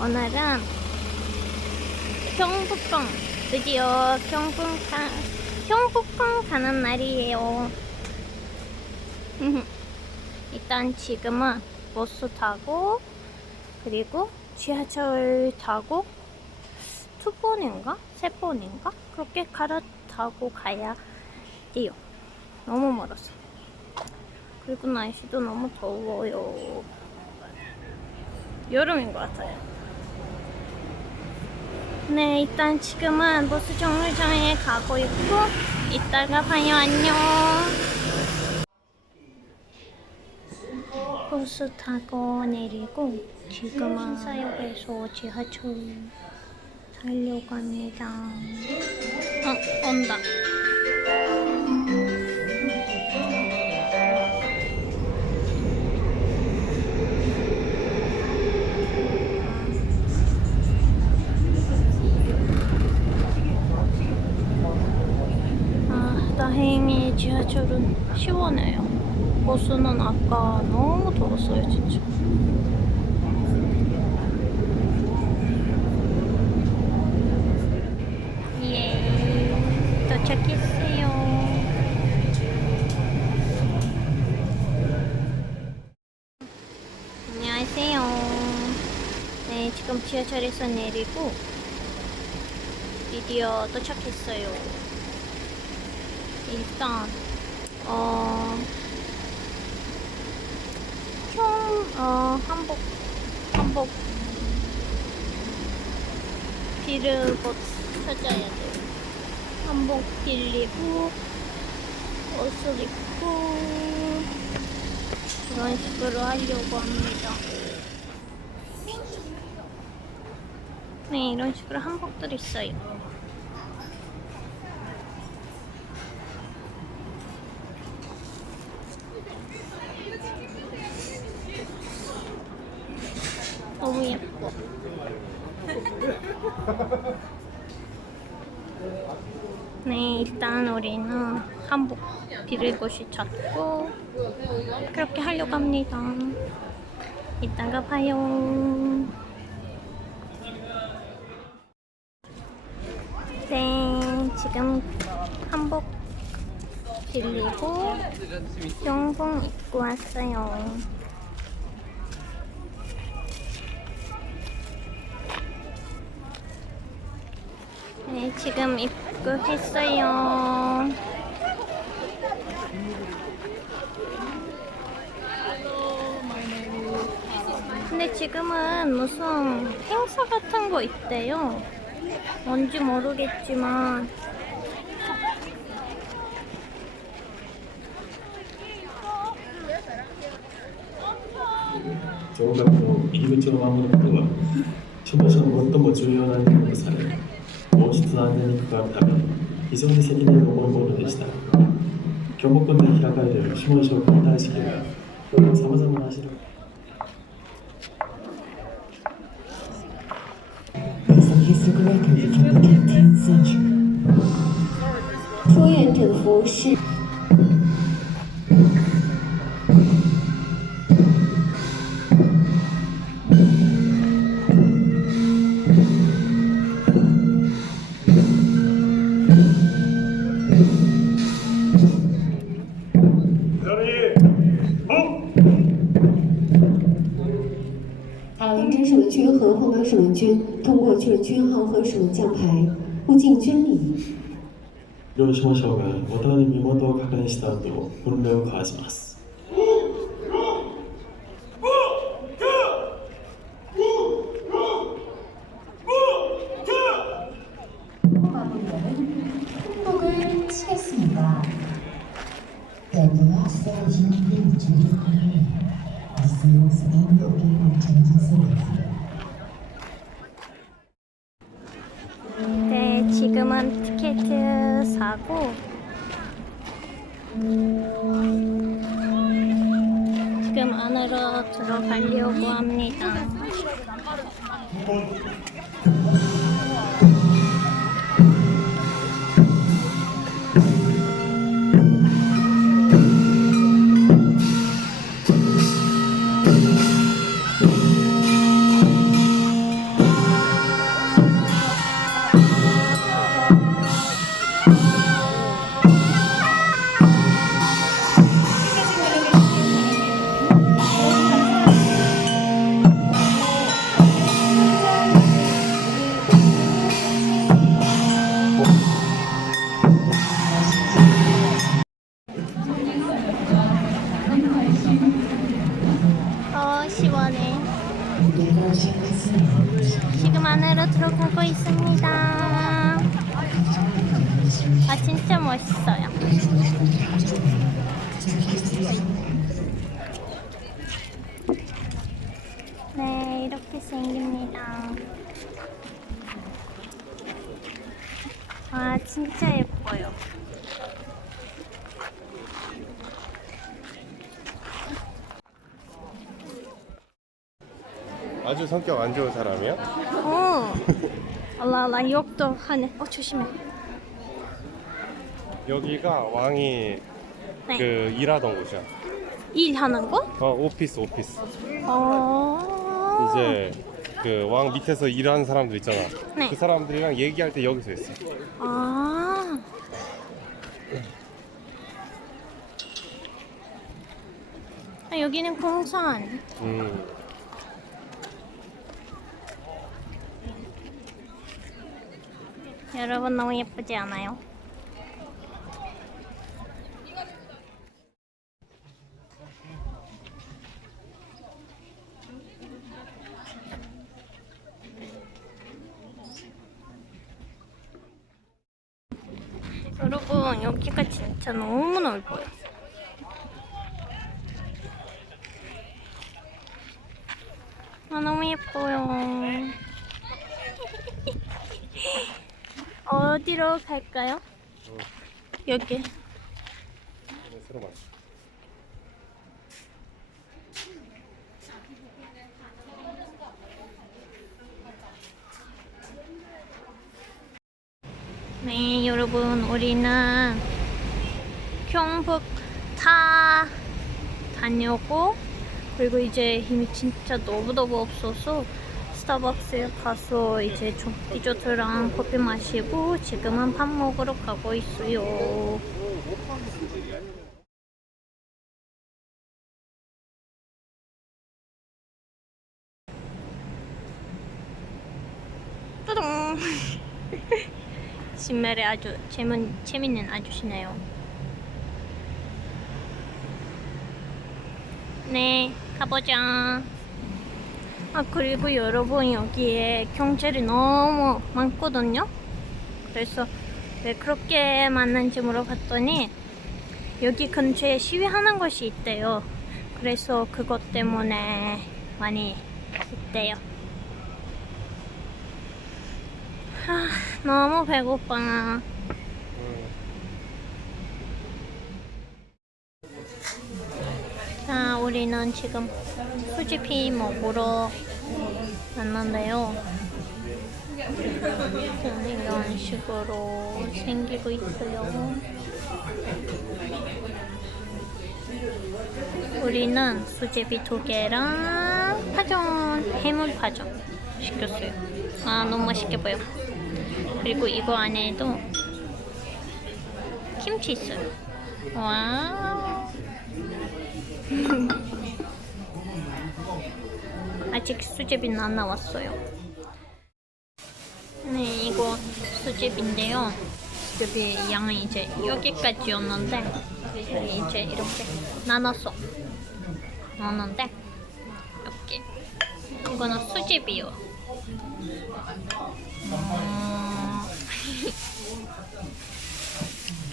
오늘은 경북권 드디어 경북 가, 경북권 가는 날이에요. 일단 지금은 버스 타고 그리고 지하철 타고 두 번인가 세 번인가 그렇게 갈아타고 가야 돼요. 너무 멀었어. 그리고 날씨도 너무 더워요. 여름인 것 같아요. 네, 일단 지금은 버스 정류장에 가고 있고, 이따가 봐요. 안녕. 버스 타고 내리고, 지금은 신사역에서 지하철 타려고 합니다. 어, 온다. 지하철은 시원해요. 버스는 아까 너무 더웠어요, 진짜. 예, 도착했어요. 안녕하세요. 네, 지금 지하철에서 내리고 드디어 도착했어요. 일단 어, 총 어, 한복 한복 비를 곧 찾아야 돼요. 한복 빌리고 옷을 입고 이런 식으로 하려고 합니다. 네, 이런 식으로 한복들 있어요. 너무 예뻐. 네, 일단 우리는 한복 빌릴 곳이 찾고 그렇게 하려고 합니다. 이따가 봐요. 네, 지금 한복 빌리고 영봉 입고 왔어요. 네, 지금 입 구입했어요. 근데 지금은 무슨 행사 같은 거 있대요. 뭔지 모르겠지만 좋은 갖고 이것처럼 한번 해봐. 초보처럼 어떤 거 중요한 사례. 王室の安全に関わるため非常に責任の重いものでした。巨木で開かれる下省解体式が今後さまざまな足の应征省军和后方省军通过确认军号和省将牌，勿尽军礼。両下省がお互いに身元を確認した後本領を交わします 사고 지금 안으로 들어가려고 합니다. 아 진짜 예뻐요. 아주 성격 안 좋은 사람이야? 어. 알라라 욕도 하네. 어 조심해. 여기가 왕이 네. 그 일하던 곳이야. 일하는 거? 어 오피스 오피스. 어. 이제 그 왕 밑에서 일하는 사람들 있잖아. 네. 그 사람들이랑 얘기할 때 여기서 했어. 아. 아, 여기는 공산. 음. 여러분 너무 예쁘지 않아요? 여러분 여기가 진짜 너무 넓어요. 아 너무 예뻐요. 어디로 갈까요? 여기. 새로 만 네, 여러분, 우리는 경북 다 다녀고, 그리고 이제 힘이 진짜 너무너무 없어서 스타벅스에 가서 이제 좀 디저트랑 커피 마시고 지금은 밥 먹으러 가고 있어요. 뚜둥! 신발이 아주 재밌, 재밌는 아저씨네요. 네, 가보자. 아, 그리고 여러분, 여기에 경찰이 너무 많거든요? 그래서 왜 그렇게 많은지 물어봤더니, 여기 근처에 시위하는 곳이 있대요. 그래서 그것 때문에 많이 있대요. 아, 너무 배고파. 자, 우리는 지금 수지피 먹으러 왔는데요. 자, 이런 식으로 생기고 있어요. 우리는 수제비 두 개랑 파전, 해물 파전 시켰어요. 아, 너무 맛있게 보여. 그리고 이거 안에도 김치 있어요. 와. 아직 수제비는 안 나왔어요. 네, 이거 수제비인데요. 수제비 양은 이제 여기까지였는데 이제 이렇게 나눠서 넣었는데 이렇게 이거는 수제비요. 음,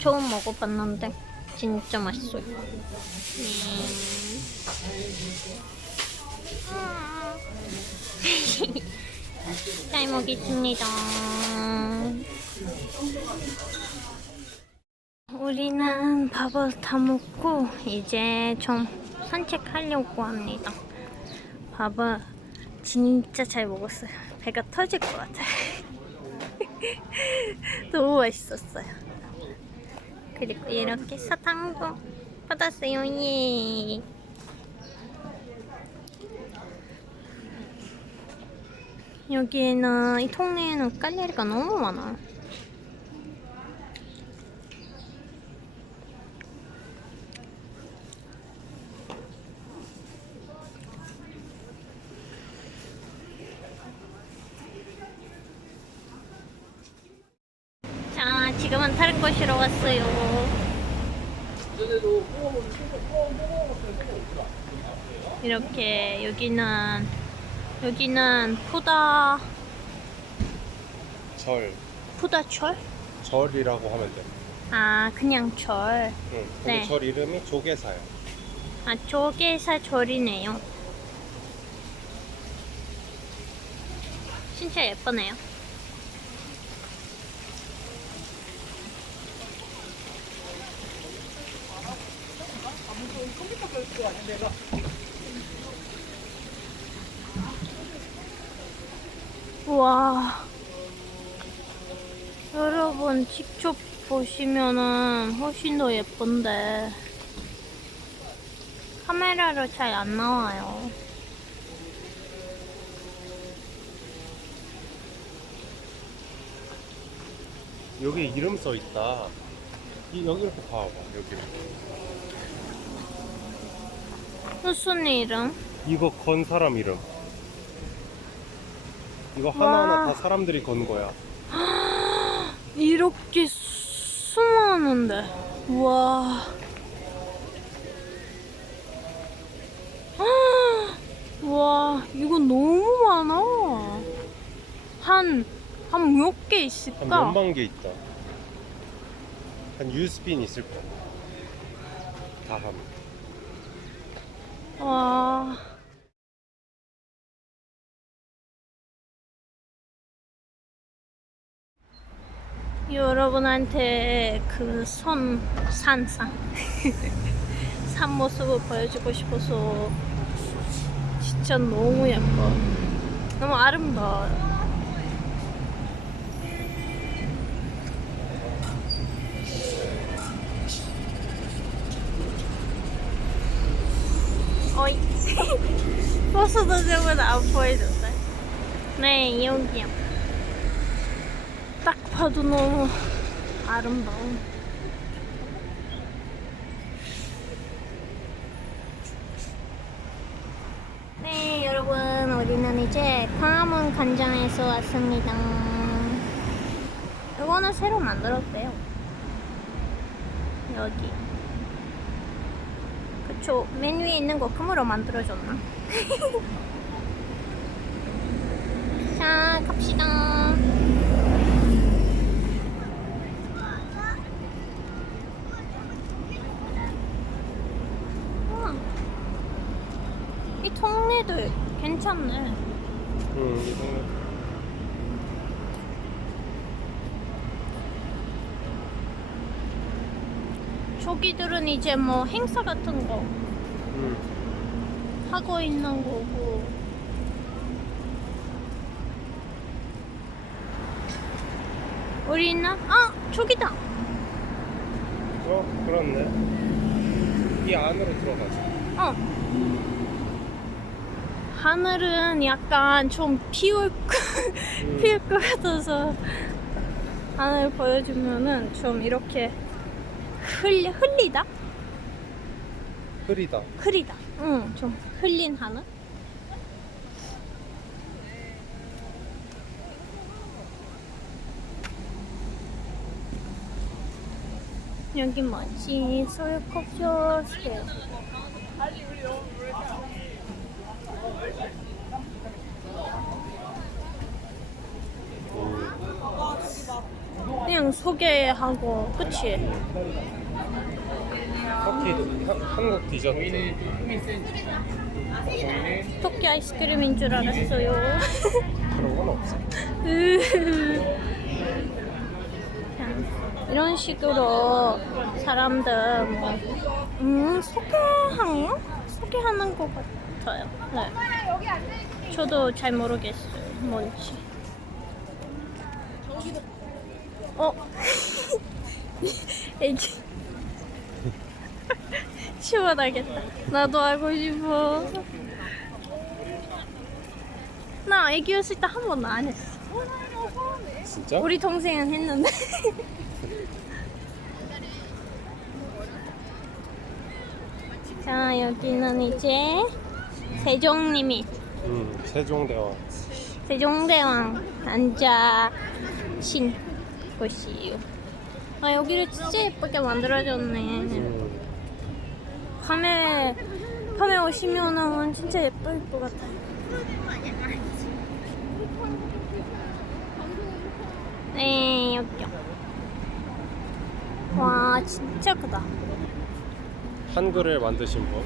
처음 먹어봤는데 진짜 맛있어요. 음. 잘 먹겠습니다. 우리는 밥을 다 먹고 이제 좀 산책하려고 합니다. 밥을 진짜 잘 먹었어요. 배가 터질 것 같아요. 너무 맛있었어요. 그리고 이렇게 사탕도 받았어요. 예. 여기에는 이 동네에는 깔레리가 너무 많아. 자, 지금은 다른 곳으로 왔어요. 이렇게 여기는 여기는 푸다 절. 푸다철? 절이라고 하면 돼. 아 그냥 절. 응. 근데 네. 절 이름이 조개사야. 아 조개사 절이네요. 진짜 예쁘네요. 와 여러분 직접 보시면은 훨씬 더 예쁜데 카메라로 잘 안 나와요. 여기 이름 써 있다. 이, 여기 이렇게 봐봐. 여기. 무슨 이름? 이거 건 사람 이름. 이거 와. 하나하나 다 사람들이 건 거야. 이렇게 수많은데. 와. 와, 이거 너무 많아. 한, 한 몇 개 한 있을까? 몇만 개 있다. 한 유스빈 있을 거야. 다 하면. 와. 여러분한테 그 선, 산상, 산 모습을 보여주고 싶어서 진짜 너무 예뻐. 너무 아름다워. 어이. 버스도 전부 다안 보여줬어요. 네, 여기요. 딱 봐도 너무 아름다워. 네, 여러분, 우리는 이제 광화문 간장에서 왔습니다. 이거는 새로 만들었대요. 여기. 그쵸. 맨 위에 있는 거 금으로 만들어줬나? 자, 갑시다. 우와. 이 통리들 괜찮네. 응, 이 동네. 저기들은 이제 뭐 행사 같은 거 응. 하고 있는 거고. 우리는 아 저기다. 어, 그렇네. 이 안으로 들어가자. 어. 하늘은 약간 좀 피울 거- 피울 것 같아서 하늘 보여주면은 좀 이렇게 흘리 흘리다 흐리다. 흐리다. 응, 좀 흘린 하늘. 여기 뭐지? 소유컵 쇼 스 그냥 소개하고 그치? 터키, 한- 한국 디저트. 토끼 아이스크림인 줄 알았어요. 그런 건 없어. 그냥 이런 식으로 사람들 뭐, 음, 소개하는 거? 소개하는 것 같아요. 네. 저도 잘 모르겠어요. 뭔지. 어? 애기. 시원하겠다. 나도 하고 싶어. 나 애기였을 때 한 번도 안 했어. 진짜? 우리 동생은 했는데. 자, 여기는 이제 세종님이 응, 세종대왕. 세종대왕 앉아 신 곳이에요. 아 여기를 진짜 예쁘게 만들어줬네. 음. 밤에 밤에 오시면은 진짜 예쁠 것 같아요. 네 여기요. 와 진짜 크다. 한글을 만드신 분.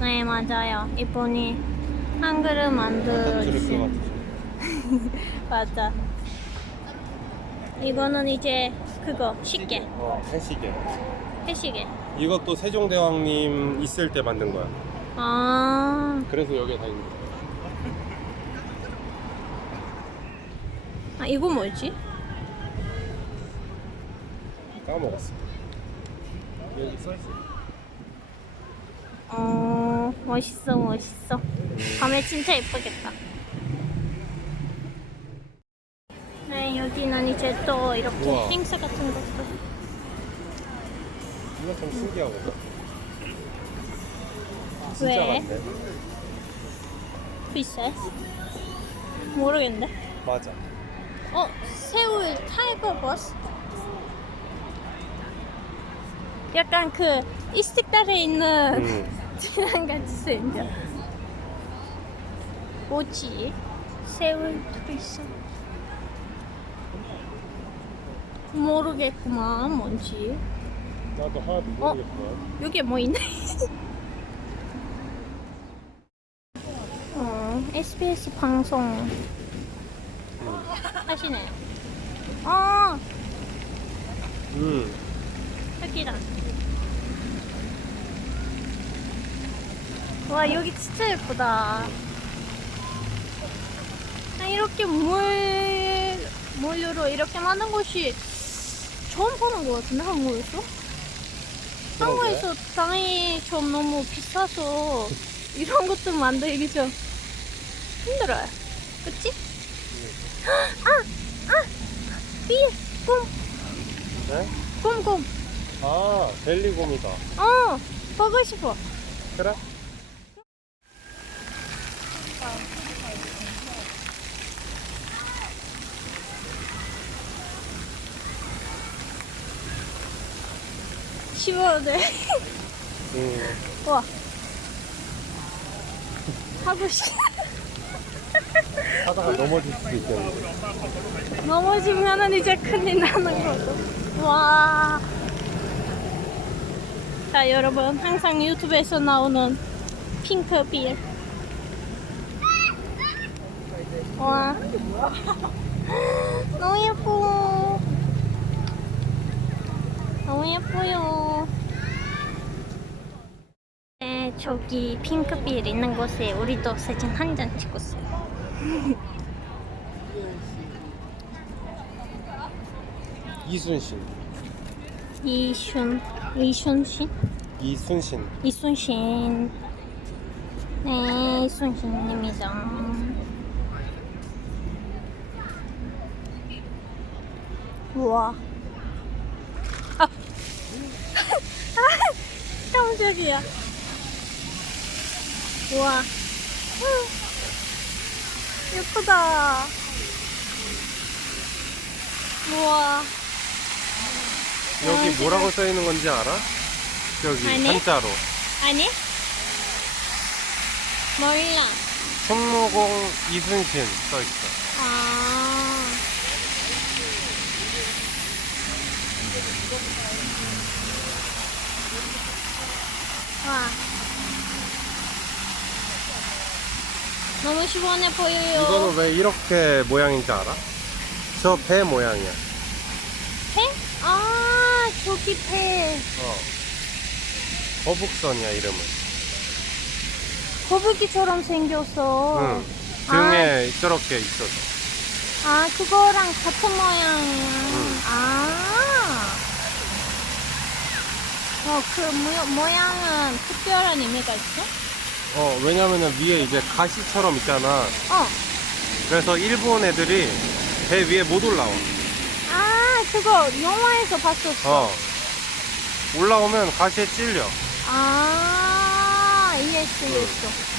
네 맞아요. 이분이 한글을 만드신 같으신. 맞아. 이거는 이제 그거 쉽게 어, 한시계. 해시계. 이것도 세종대왕님 있을 때 만든 거야. 아, 그래서 여기에 다 있는 거야. 아 이거 뭐지? 까먹었어. 여기 써있어. 어 멋있어 멋있어. 밤에 진짜 예쁘겠다. 네 이제 또 이렇게 우와. 행사 같은 것도. 이거 좀 신기하거든. 진짜 왜? 같네. 비싸? 모르겠는데. 맞아. 어 세울 타이거 버스. 약간 그 이스틱달에 있는 음. 지난 같이 생겨. 뭐지? 세울 트리스. 모르겠구만 뭔지. 나도 하나도 모르겠어. 여기에 뭐 있네? 어, SBS 방송 하시네. 아, 음. 여기다. 와, 여기 진짜 예쁘다. 아, 이렇게 물, 물류로 이렇게 많은 곳이 처음 보는 것 같은데, 한국에서? 한국에서 땅이 좀 너무 비싸서 이런 것도 만들기 좀 힘들어요. 그치? 아! 아! 위에! 곰! 네? 곰, 곰! 아, 벨리곰이다. 어! 보고 싶어. 그래? 씹어도 돼. 음. 와. 하고 싶 하다가 넘어질 수도 있겠는데. 넘어지면은 이제 큰일 나는 거고. 와. 자, 여러분. 항상 유튜브에서 나오는 핑크 빌. 와. 너무 예뻐. 너무 예뻐요. 네, 저기 핑크빛 있는 곳에 우리도 사진 한 장 찍었어요. 이순신. 이순, 이순신? 이순신. 이순신. 네, 이순신입니다. 우와. 아! 깜짝이야. 우와. 예쁘다. 우와. 여기 아, 뭐라고 써 있는 건지 알아? 여기 아니. 한자로. 아니? 몰라. 충무공 이순신 써 있어. 아. 와. 너무 시원해 보여요. 이거는 왜 이렇게 모양인지 알아? 저 배 모양이야. 배? 아, 저기 배. 어. 거북선이야 이름은. 거북이처럼 생겼어. 응. 등에 저렇게 있어서. 아, 그거랑 같은 모양이야. 아. 어, 그 모, 모양은 특별한 의미가 있어? 어 왜냐면은 위에 이제 가시처럼 있잖아. 어. 그래서 일본 애들이 배 위에 못 올라와. 아, 그거 영화에서 봤었어. 어. 올라오면 가시에 찔려. 아, 이해했어, 이해했어.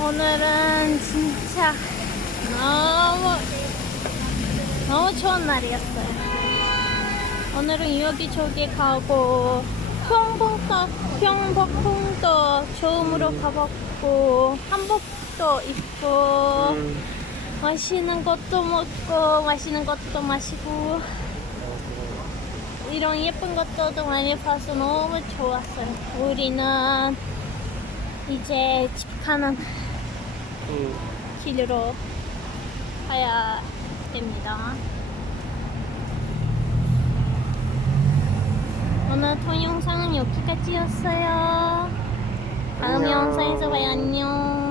오늘은 진짜 너무 너무 좋은 날이었어요. 오늘은 여기저기 가고 평봉도 평복궁도 처음으로 가봤고 한복도 입고 맛있는 것도 먹고 맛있는 것도 마시고 이런 예쁜 것들도 많이 봐서 너무 좋았어요. 우리는 이제 집 가는 응. 길으로 가야 됩니다. 오늘 동영상은 여기까지였어요. 다음 안녕. 영상에서 봐요. 안녕.